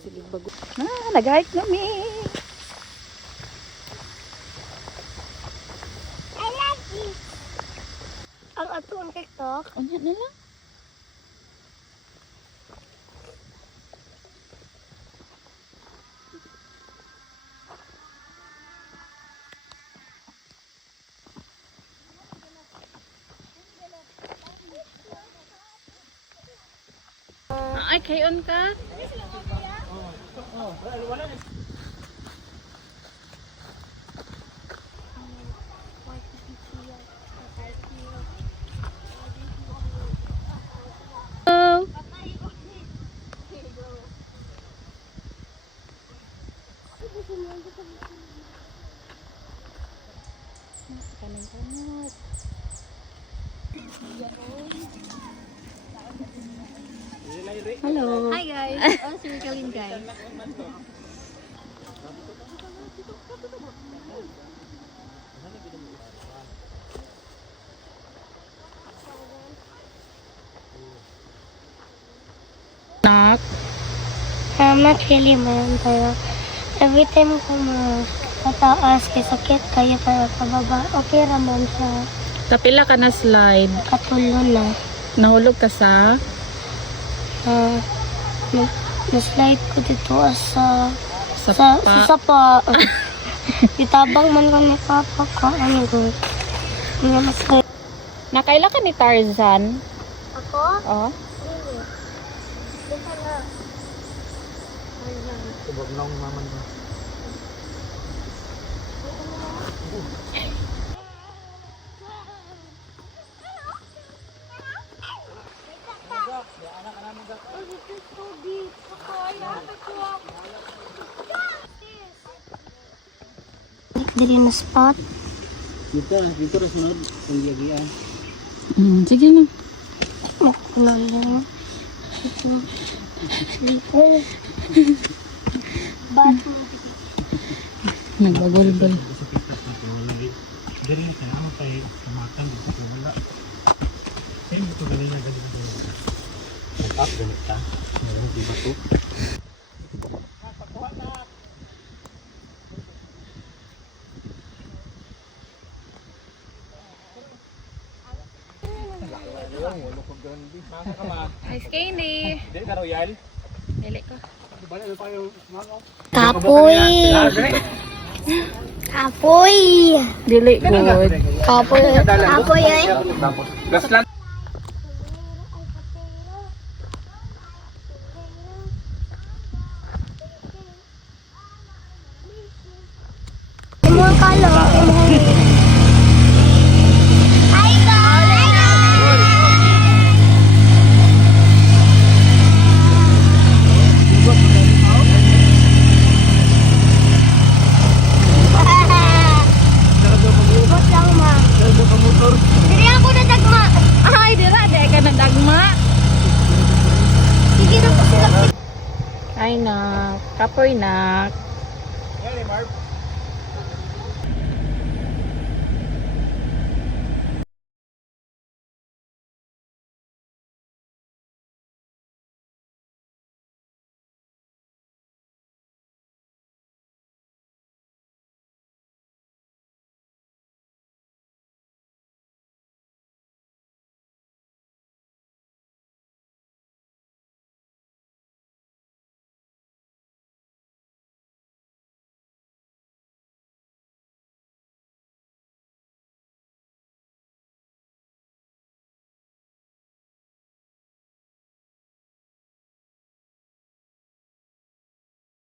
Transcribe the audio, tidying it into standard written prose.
Sige bago. Nag-hike kami. I love you. Ang ato ang TikTok. Unya na lang. Ay, kayon ka? Hello. Hi guys. Oh, si Mikaelin guys. Nak. I'm not really man, pero every time ko mataas kay sakit kayo pero pababa, okay raman siya. Sa pila ka na slide. Katulo na. Nahulog ka sa? Na-slide ko dito sa Sapa. sapa. Itabang man ko ni Papa ko. Ano ko? Hindi na-slide. Nakaila ka ni Tarzan? Ako? Oh. Hindi. Dito na. Subok na akong maman mo. Dili na spot. Dito rin sunod. Kung giyagian. Sige na. Makulol lang. Sleeper. Bato. Nagbagol-gol. Dari na kaya ako tayo kumakan dito ko wala. Pero ito galing na galing dito. Nag-up ganit ka. Meron di ba ito? Hi, Skinny. Dili ka royal? Dili ko. Kapoy. Kapoy. Dili good. Kapoy. Kapoy ay. Gas lang. Imo ang kalo. Hi guys. Bot lang ma. Dili ako na dagma. Ay, dila. Di ka na dagma. Sige na po sila. Ay, nak. Kapoy, nak. Yan eh, Marv.